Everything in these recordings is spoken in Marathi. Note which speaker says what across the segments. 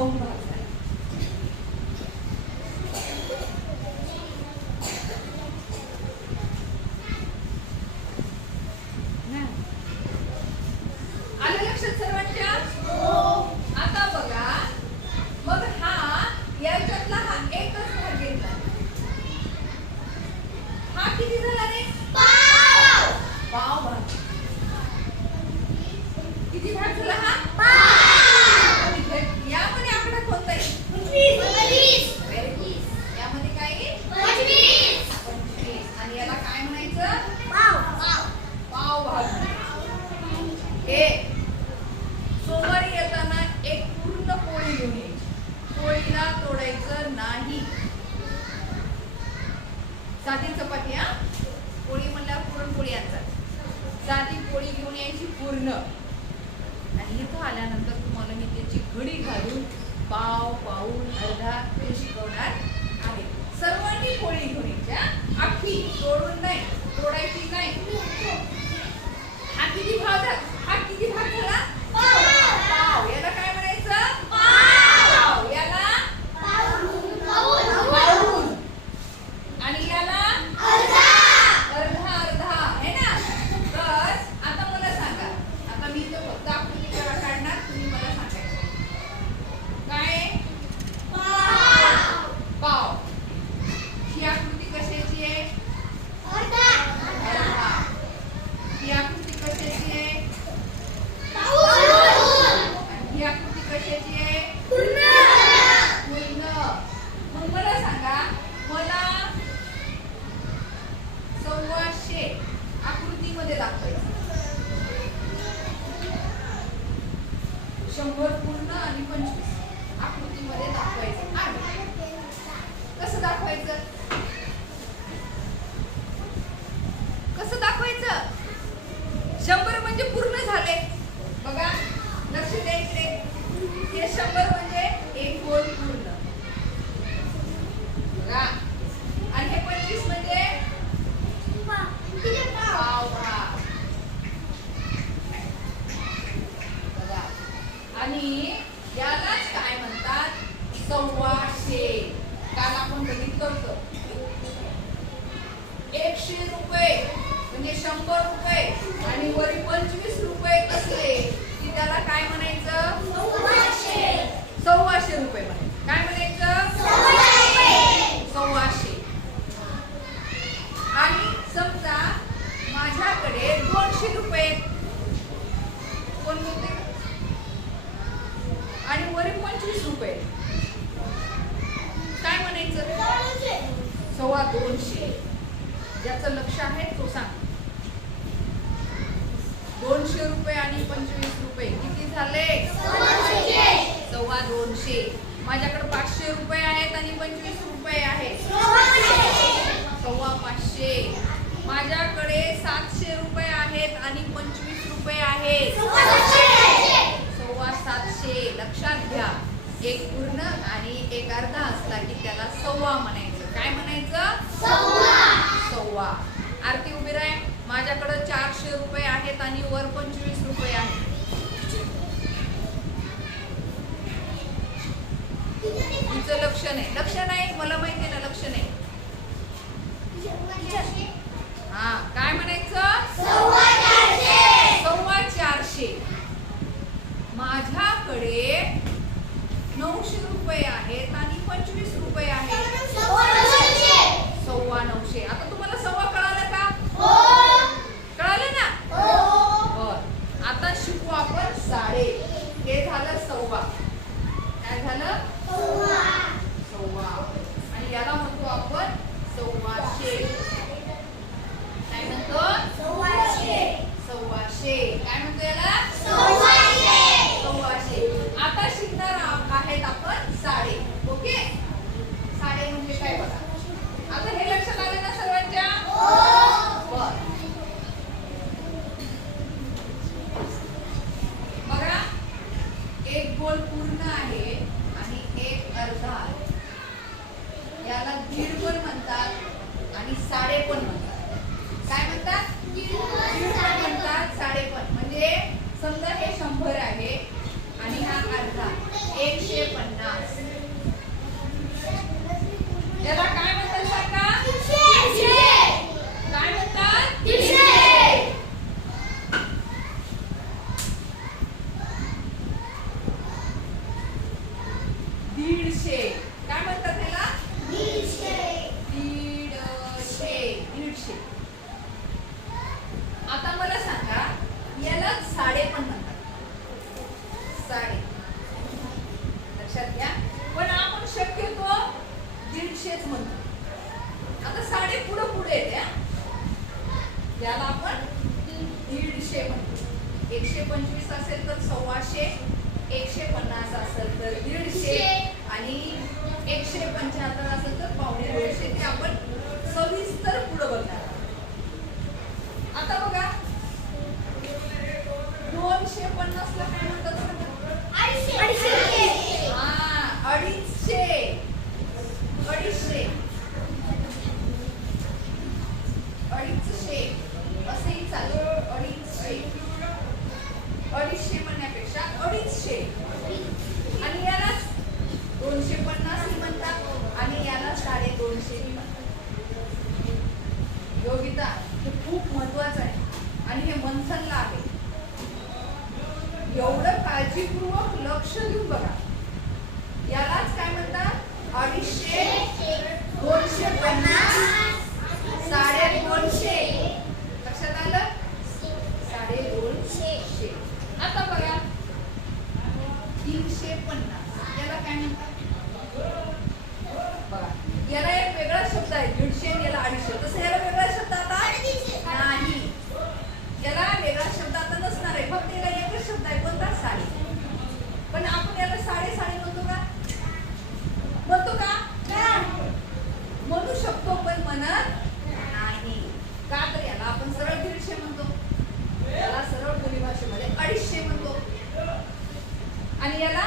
Speaker 1: all आणि याला काय म्हणायचं? पाव. पाव. पाव सोमवारी येताना एक पूर्ण पोळी घेऊन ये. पोळीला तोडायचं नाही. साधी चपाती हा? पोळी म्हणल्या पुरणपोळी आणतात साधी पोळी घेऊन यायची पूर्ण. आणि इथं आल्यानंतर तुम्हाला मी त्याची घडी घालून पाव पाऊल अर्धा Keep your शंभर पूर्ण आणि पंचवीस आकृतीमध्ये दाखवायचं. आहे कसं दाखवायचं? करतो. एकशे रुपये म्हणजे शंभर रुपये आणि वरी पंचवीस रुपये असले की त्याला काय म्हणायचं? सव्वाशे. रुपये काय म्हणायचं? सव्वाशे. आणि समजा माझ्याकडे दोनशे रुपये कोण बोलते आणि वरी पंचवीस रुपये सव्वा दोनशे. ज्याचं लक्ष आहे तो सांग. दोनशे रुपये आणि पंचवीस रुपये. किती झाले? सव्वा दोनशे. माझ्याकडे पाचशे रुपये आहेत आणि पंचवीस रुपये आहेत. सव्वा पाचशे. माझ्याकडे सातशे रुपये आहेत आणि पंचवीस रुपये आहेत. सव्वा सातशे. लक्षात घ्या. एक पूर्ण आणि एक अर्धा असला की त्याला सव्वा म्हणे. काय म्हणायचं? सव्वा. आरती उभी राह माझ्याकडे चारशे रुपये आहेत आणि वर पंचवीस रुपये आहेत. तिचं लक्ष नाही लक्ष नाही मला माहिती ना लक्ष नाही लक्ष देऊन बघा. यालाच काय म्हणतात? अडीचशे दोनशे पन्नास. साडे दोनशे लक्षात आलं? साडे दोनशे आता बघा. तीनशे पन्नास. याला काय म्हणतात? Al la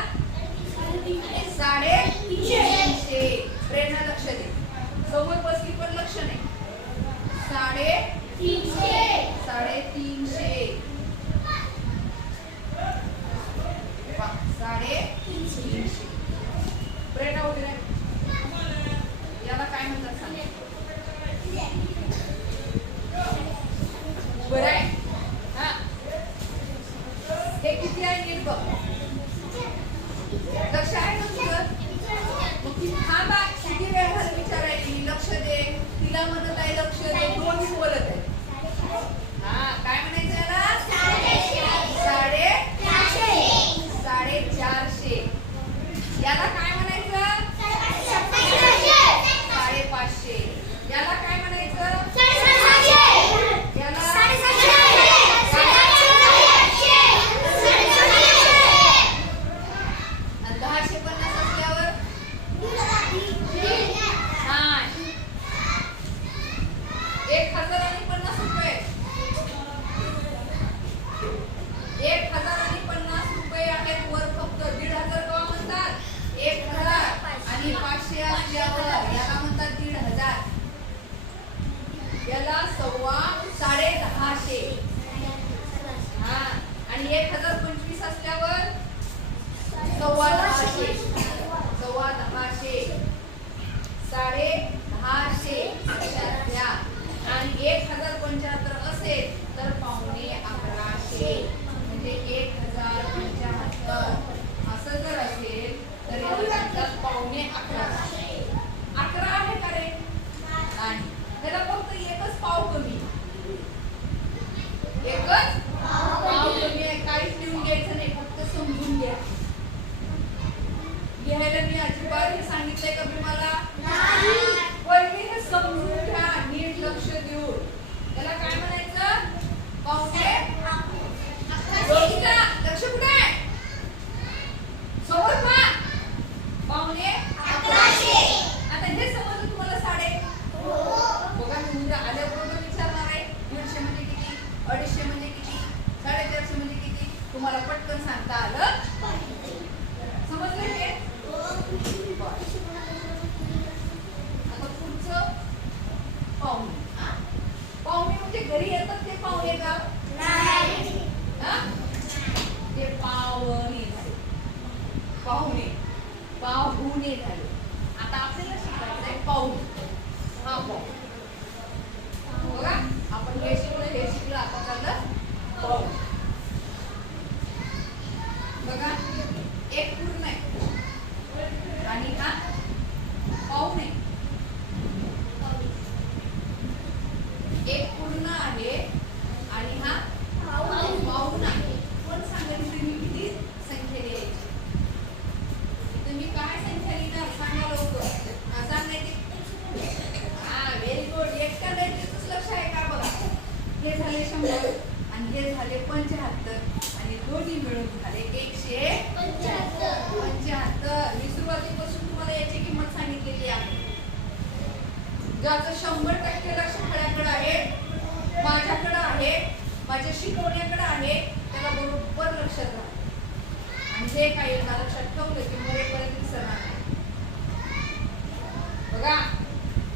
Speaker 1: बघा.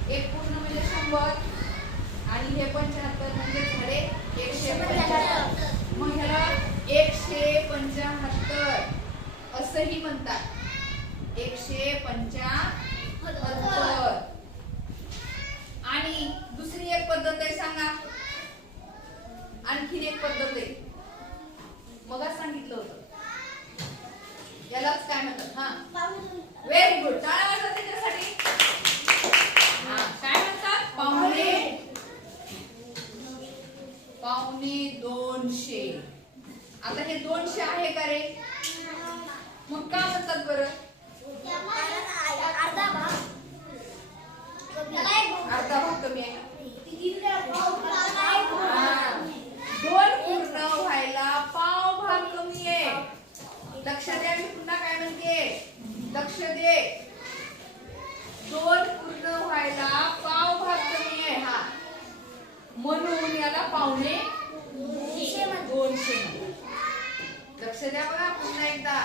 Speaker 1: एक पूर्ण म्हणजे शंभर. आणि हे पंच्याहत्तर म्हणजे झाले एकशे पंच्याहत्तर. एकशे पंच्याहत्तर. असंही म्हणतात. एकशे पंच्याहत्तर. आणि दुसरी एक पद्धत आहे सांगा. आणखीन एक पद्धत आहे. मगाच सांगितलं होत. यालाच काय म्हणतात? हा. व्हेरी गुड टाळा त्याच्यासाठी. पावणे पावणे दोनशे. आता हे दोनशे आहे का रे? मग का म्हणतात बरं? अर्धा भाग कमी आहे दोन पूर्ण व्हायला पाव भाग कमी आहे. लक्ष द्या मी पुन्हा काय म्हणते? लक्ष दे. दोन पूर्ण व्हायला पाव भाग कमी आहे हा. म्हणून याला पावणे म्हणजे दोनशे लक्ष द्या बघा पुन्हा एकदा.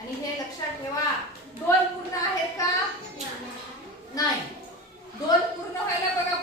Speaker 1: आणि हे लक्षात ठेवा. दोन पूर्ण आहेत का? नाही. दोन पूर्ण व्हायला बघा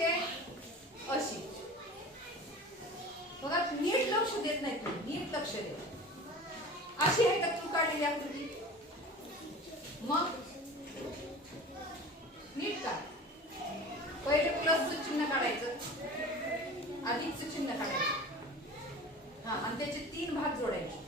Speaker 1: कशी अशी. बघा नीट लक्ष देत नाही तुम्ही. नीट लक्ष देत अशी आहे का तू काढलेली आकृती? मग? नीट काढ. पहिले प्लस चिन्ह काढायचं. अधिकचं चिन्ह काढायचं. हा आणि त्याचे तीन भाग जोडायचे.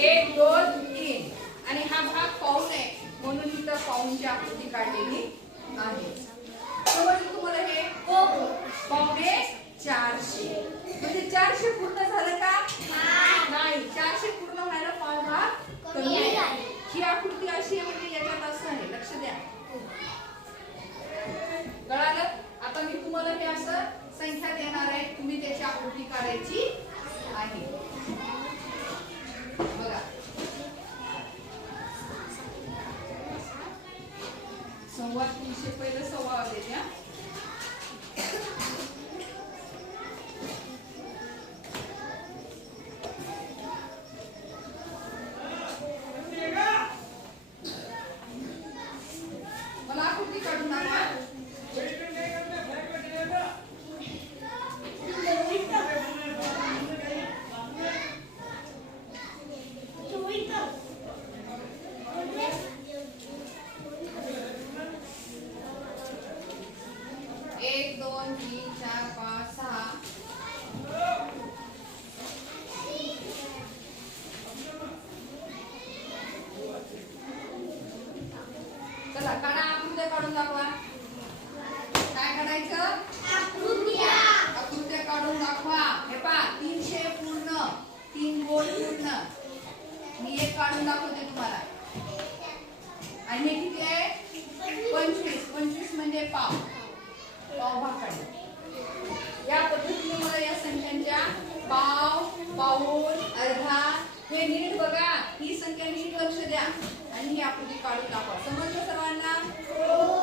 Speaker 1: एक दोन तीन. आणि हा भाग पाऊन आहे. म्हणून इथं पाऊनची आकृती काढलेली आहे. समजलं तुम्हाला हे पावणे चारशे. म्हणजे चारशे पूर्ण झालं का? नाही. चारशे पूर्ण व्हायला पाव भाग कमी आहे ही आकृती अशी आहे म्हणजे याच्यात असं आहे. लक्ष द्या. कळालं? आता मी तुम्हाला हे असं संख्या देणार आहे. तुम्ही त्याची आकृती काढायची आहे बघा सव्वा तीनशे पहिलं सव्वा आले त्या मला आकृती काढून दाखवा एक दोन तीन चार पाच सहा चला काढा आकृत्या काढून दाखवा. काय काढायचं? आकृत्या. काढून दाखवा. हे पा तीनशे पूर्ण तीन गोल पूर्ण. मी एक काढून दाखवते तुम्हाला. आणि हे किती आहे? पंचवीस. पंचवीस म्हणजे पाव. पाव भाकाडे या पद्धतीने मला या संख्यांच्या पाव पाऊल अर्धा हे नीट बघा. ही संख्या नीट लक्ष द्या. आणि ही आकृती काढून दाखवा. समजलं सर्वांना? 오.